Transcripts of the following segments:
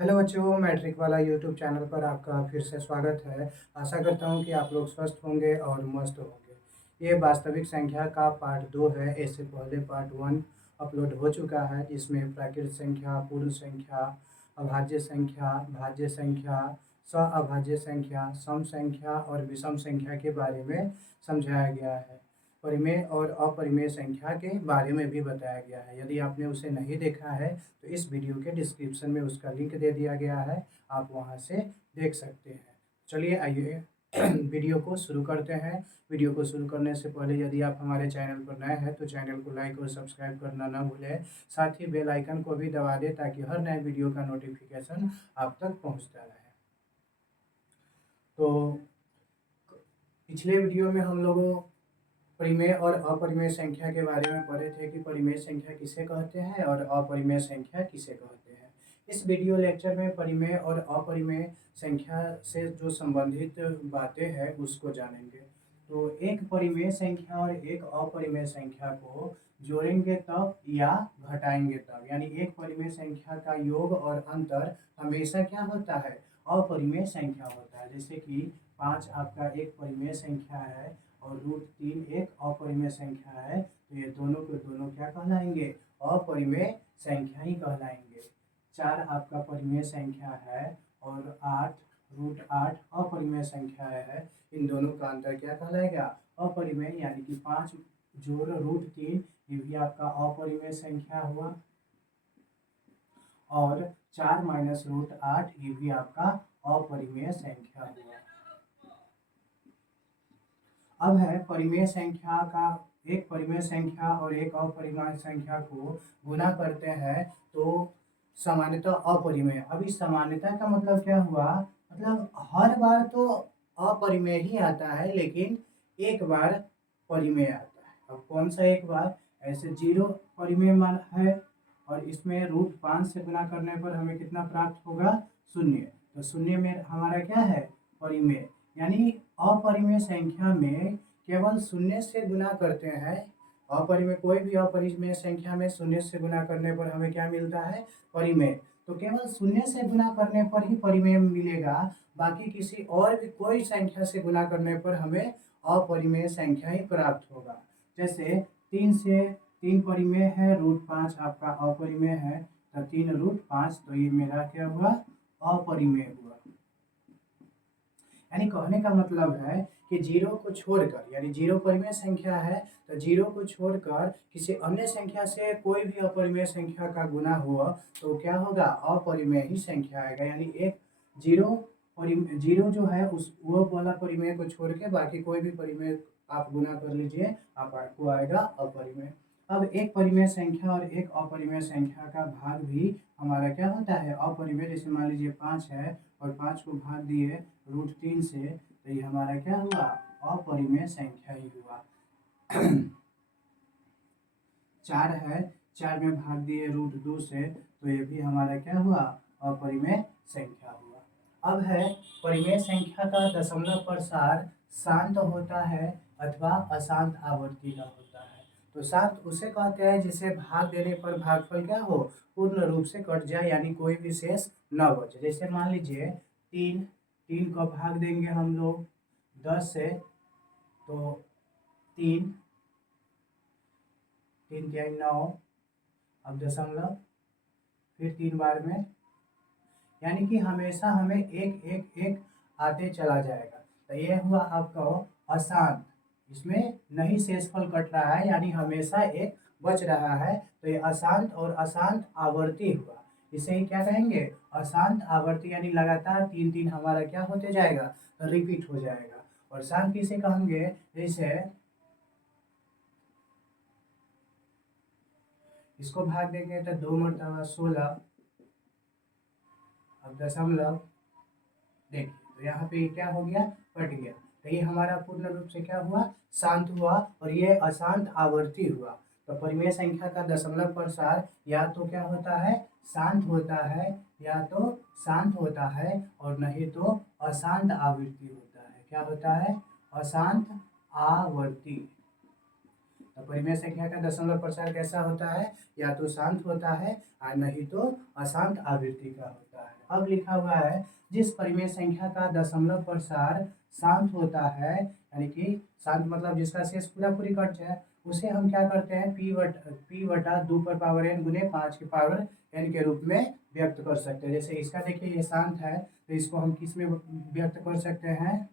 Hello बच्चों, matric वाला YouTube channel पर आपका फिर से स्वागत है। आशा करता हूँ कि आप लोग स्वस्थ होंगे और मस्त होंगे। ये वास्तविक संख्या का पार्ट 2 है। इससे पहले पार्ट 1 अपलोड हो चुका है, जिसमें प्राकृत संख्या, पूर्ण संख्या, अभाज्य संख्या, भाज्य संख्या, अभाज्य संख्या, सम संख्या और विषम संख्या के बारे में समझाया गया है। परिमेय और अपरिमेय संख्या के बारे में भी बताया गया है। यदि आपने उसे नहीं देखा है तो इस वीडियो के डिस्क्रिप्शन में उसका लिंक दे दिया गया है, आप वहां से देख सकते हैं। चलिए आइए वीडियो को शुरू करते हैं। वीडियो को शुरू करने से पहले यदि आप हमारे चैनल पर नए हैं तो चैनल को लाइक और सब्सक्राइब करना ना भूलें। साथ ही बेल आइकन को भी दबा दें ताकि हर नए वीडियो का नोटिफिकेशन आप तक पहुंचता रहे। तो पिछले वीडियो में हम लोगों परिमेय और अपरिमेय संख्या के बारे में पढ़े थे कि परिमेय संख्या किसे कहते हैं और अपरिमेय संख्या किसे कहते हैं। इस वीडियो लेक्चर में परिमेय और अपरिमेय संख्या से जो संबंधित बातें हैं उसको जानेंगे। तो एक परिमेय संख्या और एक अपरिमेय संख्या को जोड़ेंगे तब या घटाएंगे तब, यानी एक परिमेय संख्या का योग और अंतर हमेशा क्या होता है, अपरिमेय संख्या होता है। जैसे कि 5 आपका एक परिमेय संख्या है और √3 एक अपरिमेय संख्या है, तो ये दोनों के दोनों क्या कहलाएंगे, अपरिमेय संख्या ही कहलाएंगे। 4 आपका परिमेय संख्या है और 8 √8 अपरिमेय संख्या है, इन दोनों का अंतर क्या कहलाएगा, अपरिमेय। यानी कि 5 जोड़ √3 ये भी आपका अपरिमेय संख्या हुआ और 4 माइनस √8 ये भी आपका अपरिमेय संख्या हुआ। अब है परिमेय संख्या का, एक परिमेय संख्या और एक अपरिमेय संख्या को गुना करते हैं तो सामान्यतः अपरिमेय। अब इस सामान्यता का मतलब क्या हुआ, मतलब हर बार तो अपरिमेय ही आता है लेकिन एक बार परिमेय आता है। अब कौन सा एक बार, ऐसे 0 परिमेय मान है और इसमें √5 से गुना करने पर हमें कितना प्राप्त होगा, 0। तो 0 में हमारा क्या है, परिमेय। यानी अपरिमेय संख्या में केवल 0 से गुना करते हैं। अपरिमेय कोई भी अपरिमेय संख्या में 0 से गुना करने पर हमें क्या मिलता है, परिमेय। तो केवल 0 से गुना करने पर ही परिमेय मिलेगा, बाकी किसी और भी कोई संख्या से गुना करने पर हमें अपरिमेय संख्या ही प्राप्त होगा। जैसे 3 से 3 परिमेय है, √5 आपका अपरिमेय है, तो 3 √5, तो ये मेरा क्या हुआ, अपरिमेय हुआ। यानी कहने का मतलब है कि 0 को छोड़कर, यानी 0 परिमेय संख्या है तो 0 को छोड़कर किसी अन्य संख्या से कोई भी अपरिमेय संख्या का गुना हुआ तो क्या होगा, अपरिमेय ही संख्या आएगा। यानी एक 0 जो है उस वो वाला परिमेय को छोड़ के बाकी कोई भी परिमेय आप गुना कर लीजिए, आपको आएगा अपरिमेय। अब एक परिमेय संख्या और एक अपरिमेय संख्या का भाग भी हमारा क्या होता है, अपरिमेय। जैसे मान लीजिए 5 है और 5 को भाग दिए √3 से, तो ये हमारा क्या हुआ, अपरिमेय संख्या ही हुआ। 4 है, 4 में भाग दिए √2 से, तो ये भी हमारा क्या हुआ, अपरिमेय संख्या हुआ। अब है परिमेय संख्या का दशमलव प्रसार शांत होता है अथवा अशांत आवृत्ति का होता है। तो शांत उसे कहते हैं जिसे भाग देने पर भागफल क्या हो, पूर्ण रूप से कट जाए, यानी कोई भी शेष न बचे। जैसे मान लीजिए 3 को भाग देंगे हम लोग 10 से, तो 3 क्या 9, अब दशमलव, फिर 3 बार में, यानी कि हमेशा हमें एक एक एक आते चला जाएगा। तो ये हुआ आपका अशांत, इसमें नहीं शेषफल कट रहा है, यानी हमेशा एक बच रहा है, तो ये अशांत और अशांत आवर्ती हुआ। इसे ही क्या कहेंगे, अशांत आवर्ती, यानी लगातार 3 हमारा क्या होते जाएगा, रिपीट हो जाएगा। और शांत किसे कहेंगे, जैसे इसको भाग देंगे तो 2 मरतबा 16, अब दशमलव, देखिए तो यहाँ पे क्या हो गया, कट गया। तो ये हमारा पूर्ण रूप से क्या हुआ, शांत हुआ और ये अशांत आवर्ती हुआ। तो परिमेय संख्या का दशमलव प्रसार या तो क्या होता है, शांत होता है, या तो शांत होता है और नहीं तो अशांत आवृत्ति होता है। क्या होता है, अशांत आवर्ती। तो परिमेय संख्या का दशमलव प्रसार कैसा होता है, या तो शांत होता है और नहीं तो अशांत आवृत्ति का होता है। अब लिखा हुआ है जिस परिमेय संख्या का दशमलव प्रसार शांत होता है, यानी कि शांत मतलब जिसका शेष पूरा पूरी कट जाए, उसे हम क्या करते हैं p बटा 2 पर पावर n गुने 5 की पावर n के रूप में व्यक्त कर सकते हैं। जैसे इसका देखिए ये शांत है, तो इसको हम किस में व्यक्त कर सकते हैं,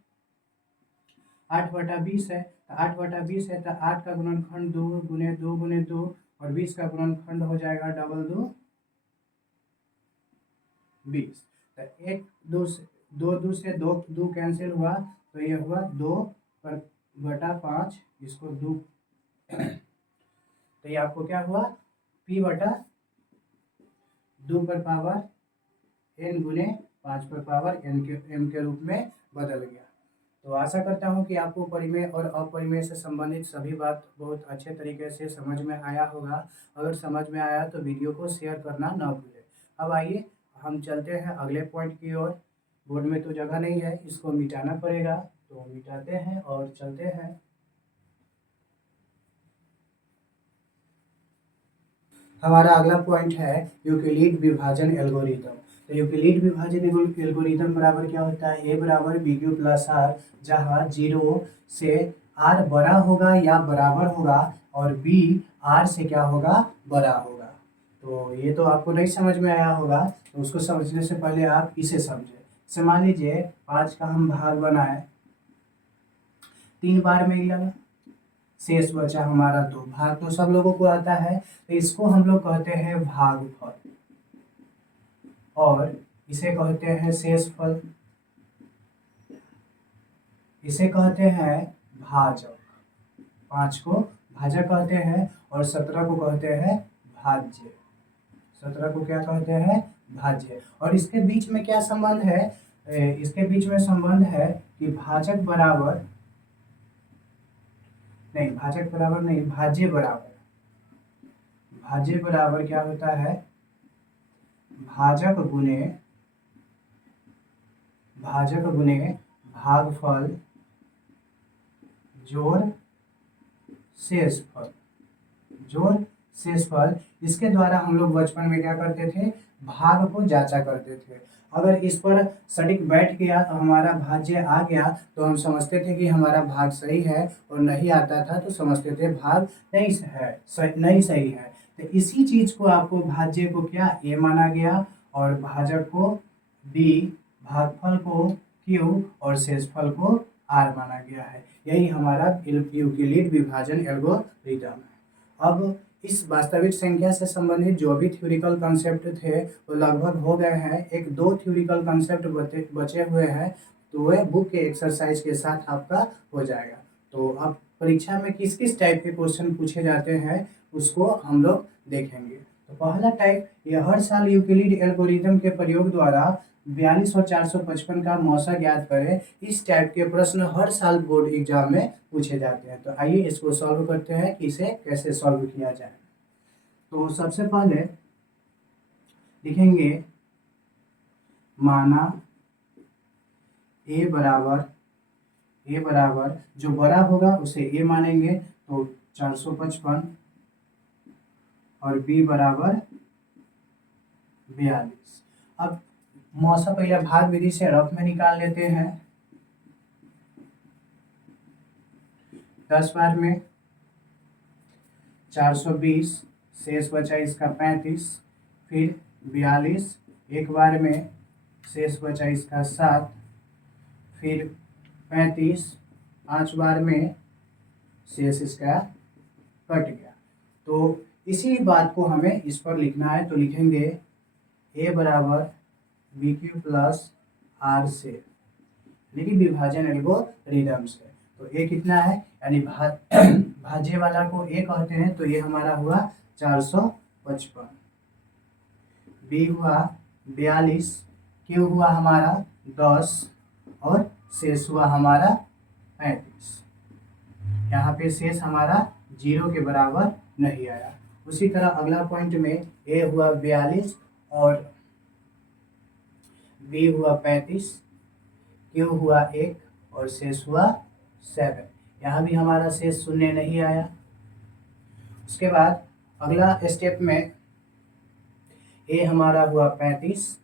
8/20 है, तो 8/20 है तो 8 का गुणनखंड 2 गुने 2 गुने 2 और 20 का गुणनखंड हो जाएगा डबल 2 20। तो एक दो से दो कैंसिल हुआ, तो ये हुआ 2 पर बटा 5, इसको 2 तो ये आपको क्या हुआ p बटा 2 पर पावर n गुने 5 पर पावर m के रूप में बदल गया। तो आशा करता हूँ कि आपको परिमेय और अपरिमेय से संबंधित सभी बात बहुत अच्छे तरीके से समझ में आया होगा। अगर समझ में आया तो वीडियो को शेयर करना ना भूलें। अब आइए हम चलते हैं अगले पॉइंट की ओर। बोर्ड में तो जगह नहीं है, इसको मिटाना पड़ेगा, तो मिटाते हैं और चलते हैं। हमारा अगला पॉइंट है यूक्लिड विभाजन एल्गोरिथम। तो यूक्लिड विभाजन एल्गोरिथम बराबर क्या होता है, ए बराबर बी क्यू प्लस आर, जहाँ 0 से आर बड़ा होगा या बराबर होगा और बी आर से क्या होगा, बड़ा होगा। तो ये तो आपको नहीं समझ में आया होगा, तो उसको समझने से पहले आप इसे समझें। से मान लीजिए 5 का हम भाग बनाए, 3 बार में ही लगा, शेष बचा हमारा 2। भाग तो सब लोगों को आता है, तो इसको हम लोग कहते हैं भागफल और इसे कहते हैं शेषफल, इसे कहते हैं भाजक। 5 को भाजक कहते हैं और 17 को कहते हैं भाज्य। 17 को क्या कहते हैं, भाज्य। और इसके बीच में क्या संबंध है, इसके बीच में संबंध है कि भाजक बराबर नहीं, भाजक बराबर नहीं, भाज्य बराबर, भाज्य बराबर क्या होता है, भाजक गुने भागफल जोड़ शेषफल, जोड़ शेषफल। इसके द्वारा हम लोग बचपन में क्या करते थे, भाग को जांचा करते थे। अगर इस पर सटीक बैठ गया तो हमारा भाज्य आ गया, तो हम समझते थे कि हमारा भाग सही है, और नहीं आता था तो समझते थे भाग नहीं सही है। तो इसी चीज को आपको भाज्य को क्या ए माना गया और भाजक को बी, भागफल को क्यू और शेषफल को आर माना गया है। यही हमारा यूक्लिड विभाजन एल्गोरिथम है। अब इस वास्तविक संख्या से संबंधित जो भी थ्योरिकल कंसेप्ट थे वो लगभग हो गए हैं। एक दो थ्योरिकल कंसेप्ट बचे हुए हैं, तो वह बुक के एक्सरसाइज के साथ आपका हो जाएगा। तो अब परीक्षा में किस किस टाइप के क्वेश्चन पूछे जाते हैं उसको हम लोग देखेंगे। तो पहला टाइप, ये हर साल यूक्लिड एल्गोरिथम के प्रयोग द्वारा 42 और 455 का मौसा ज्ञात करें। इस टाइप के प्रश्न हर साल बोर्ड एग्जाम में पूछे जाते हैं। तो आइए इसको सॉल्व करते हैं कि इसे कैसे सॉल्व किया जाए। तो सबसे पहले लिखेंगे, माना ए बराबर जो बड़ा होगा उसे ए मानेंगे, तो 455 और बी बराबर 42। अब मौसा पहले भाग विधि से रफ में निकाल लेते हैं। 10 बार में 420, शेष बचा इसका 35, फिर 42, एक बार में शेष बचा इसका 7, फिर 35, 5 बार में शेष इसका कट गया। तो इसी बात को हमें इस पर लिखना है, तो लिखेंगे ए बराबर बी क्यू प्लस आर से, लेकिन विभाजन एल्गोरिथम से। तो ए कितना है, यानी भाज्य वाला को ए कहते हैं, तो ये हमारा हुआ 455, बी हुआ 42, क्यू हुआ हमारा 10 और शेष हुआ हमारा 35। यहाँ पे शेष हमारा 0 के बराबर नहीं आया। उसी तरह अगला पॉइंट में ए हुआ 42 और बी हुआ 35, क्यू हुआ 1 और शेष हुआ 7। यहाँ भी हमारा शेष 0 नहीं आया। उसके बाद अगला स्टेप में ए हमारा हुआ 35,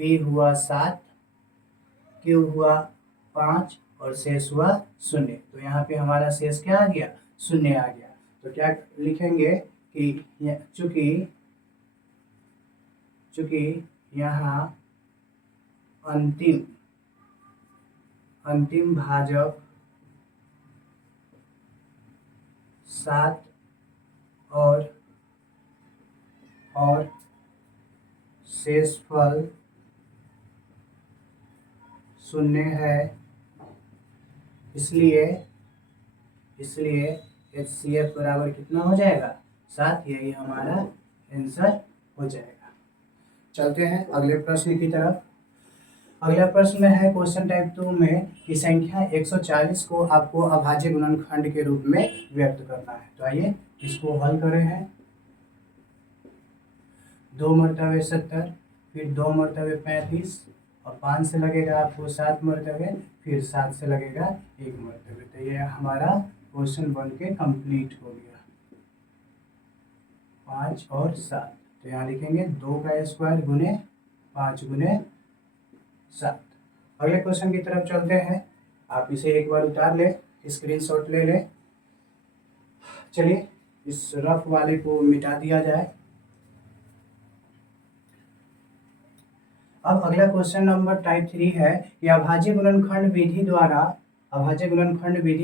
पी हुआ 7, क्यू हुआ 5 और शेष हुआ 0। तो यहाँ पे हमारा शेष क्या आ गया? 0 आ गया। तो क्या लिखेंगे कि चूंकि यहाँ अंतिम भाजक 7 और शेषफल 0 है, इसलिए HCF बराबर कितना हो जाएगा? 7। यही हमारा आंसर हो जाएगा। चलते हैं अगले प्रश्न की तरफ। अगला प्रश्न में है क्वेश्चन टाइप 2 में कि संख्या 140 को आपको अभाज्य गुणनखंड के रूप में व्यक्त करना है। तो आइए इसको हल करें हैं। 2 मरतबे 70, फिर 2 मरतबे 35 और 5 से लगेगा आपको 7 मरतबे, फिर 7 से लगेगा 1 मरतबे। तो ये हमारा क्वेश्चन बन के कंप्लीट हो गया। 5 और 7, तो यहाँ लिखेंगे 2 का स्क्वायर गुने 5 गुने 7। अगले क्वेश्चन की तरफ चलते हैं। आप इसे एक बार उतार ले, स्क्रीनशॉट ले ले। चलिए इस रफ वाले को मिटा दिया जाए। अब अगला क्वेश्चन नंबर टाइप 3 है कि अभाज्य गुणनखंड विधि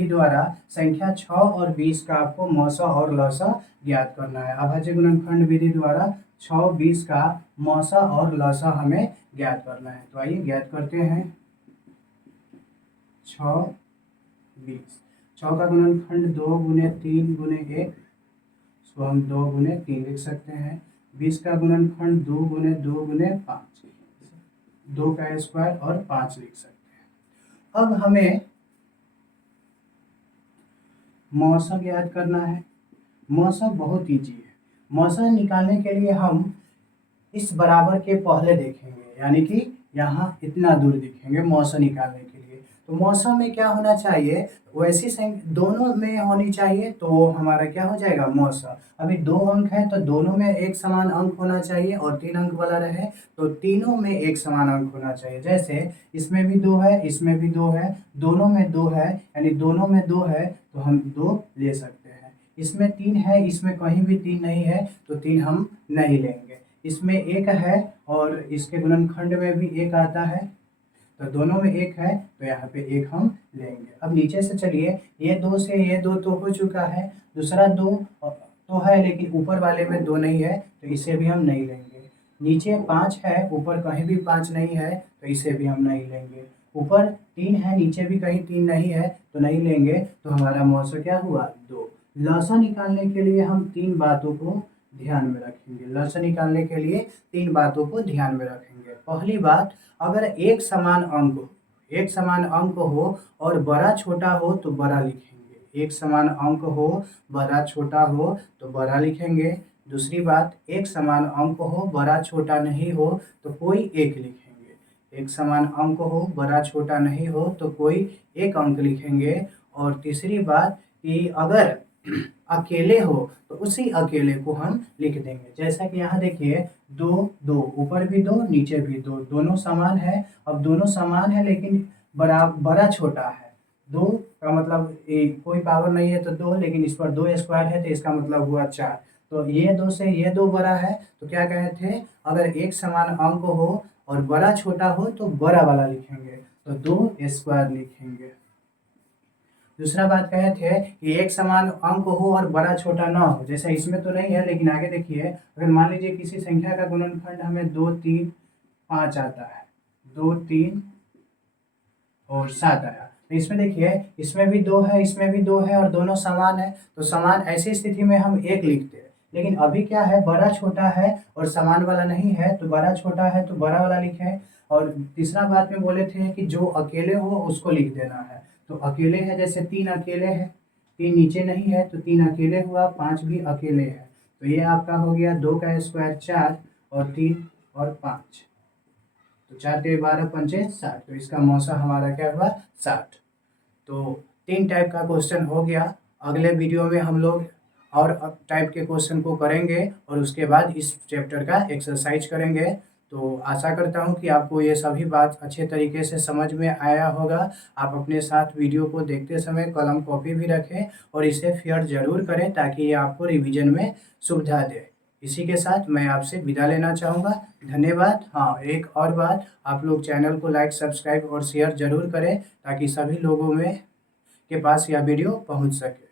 द्वारा संख्या 6 और 20 का आपको मौसा और लौसा ज्ञात करना है। अभाज्य गुणनखंड विधि द्वारा 6, 20 का मौसा और लौसा हमें ज्ञात करना है। तो आइए ज्ञात करते हैं। 6, 20। 6 का गुणनखंड 2 गुने 3 गुने 1, इसको हम 2 गुने 3 लिख सकते हैं। 20 का गुणनखंड 2 गुने 2 गुने 5, 2 का स्क्वायर और 5 लिख सकते हैं। अब हमें मौसा ज्ञात करना है। मौसा बहुत ईजी है। मौसा निकालने के लिए हम इस बराबर के पहले देखेंगे, यानी कि यहाँ इतना दूर दिखेंगे मौसा निकालने के लिए। तो मौसा में क्या होना चाहिए? वैसी संख्या दोनों में होनी चाहिए, तो हमारा क्या हो जाएगा? मौसा। अभी 2 अंक है तो दोनों में एक समान अंक होना चाहिए, और 3 अंक वाला रहे तो तीनों में एक समान अंक होना चाहिए। जैसे इसमें भी 2 है, इसमें भी 2 है, दोनों में 2 है, यानी दोनों में 2 है तो हम 2 ले सकते हैं। इसमें 3 है, इसमें कहीं भी 3 नहीं है तो 3 हम नहीं लेंगे। इसमें 1 है और इसके गुणनखंड में भी 1 आता है, तो दोनों में 1 है तो यहाँ पे 1 हम लेंगे। अब नीचे से चलिए, ये 2 से ये 2 तो हो चुका है, दूसरा 2 तो है लेकिन ऊपर वाले में 2 नहीं है तो इसे भी हम नहीं लेंगे। नीचे 5 है, ऊपर कहीं भी 5 नहीं है तो इसे भी हम नहीं लेंगे। ऊपर 3 है, नीचे भी कहीं 3 नहीं है तो नहीं लेंगे। तो हमारा मौसा क्या हुआ? 2। लौसा निकालने के लिए हम 3 बातों को ध्यान में रखेंगे। लौसा निकालने के लिए 3 बातों को ध्यान में रखेंगे। पहली बात, अगर एक समान अंक हो और बड़ा छोटा हो तो बड़ा लिखेंगे। एक समान अंक हो, बड़ा छोटा हो तो बड़ा लिखेंगे। दूसरी बात, एक समान अंक हो, बड़ा छोटा नहीं हो तो कोई एक लिखेंगे। एक समान अंक हो, बड़ा छोटा नहीं हो तो कोई एक अंक लिखेंगे। और तीसरी बात कि अगर अकेले हो तो उसी अकेले को हम लिख देंगे। जैसा कि यहाँ देखिए 2, 2, ऊपर भी 2, नीचे भी 2, दोनों समान है। अब दोनों समान है लेकिन बड़ा छोटा है। 2 का मतलब कोई पावर नहीं है तो 2, लेकिन इस पर 2 स्क्वायर है तो इसका मतलब हुआ 4। तो ये 2 से ये 2 बड़ा है, तो क्या कहे थे? अगर एक समान अंक हो और बड़ा छोटा हो तो बड़ा वाला लिखेंगे, तो 2 स्क्वायर लिखेंगे। दूसरा बात कहे थे कि एक समान अंक हो और बड़ा छोटा ना हो। जैसे इसमें तो नहीं है लेकिन आगे देखिए, अगर मान लीजिए किसी संख्या का गुणनखंड हमें 2, 3, 5 आता है, 2, 3 और 7 आया, तो इसमें देखिए इसमें भी 2 है, इसमें भी 2 है और दोनों समान है। तो समान ऐसी स्थिति में हम 1 लिखते हैं। लेकिन अभी क्या है? बड़ा छोटा है और समान वाला नहीं है, तो बड़ा छोटा है तो बड़ा वाला लिखे। और तीसरा बात में बोले थे कि जो अकेले हो उसको लिख देना है। तो अकेले है, जैसे 3 अकेले है, 3 नीचे नहीं है तो 3 अकेले हुआ, 5 भी अकेले है। तो ये आपका हो गया 2 का स्क्वायर 4 और 3 और 5, तो 4 के 12 पंचे 60। तो इसका मौसा हमारा क्या हुआ? 60। तो 3 टाइप का क्वेश्चन हो गया। अगले वीडियो में हम लोग और टाइप के क्वेश्चन को करेंगे और उसके बाद इस चैप्टर का एक्सरसाइज करेंगे। तो आशा करता हूँ कि आपको ये सभी बात अच्छे तरीके से समझ में आया होगा। आप अपने साथ वीडियो को देखते समय कलम कॉपी भी रखें और इसे फेयर ज़रूर करें ताकि ये आपको रिवीजन में सुविधा दे। इसी के साथ मैं आपसे विदा लेना चाहूँगा। धन्यवाद। हाँ, एक और बात, आप लोग चैनल को लाइक, सब्सक्राइब और शेयर ज़रूर करें ताकि सभी लोगों में के पास यह वीडियो पहुँच सके।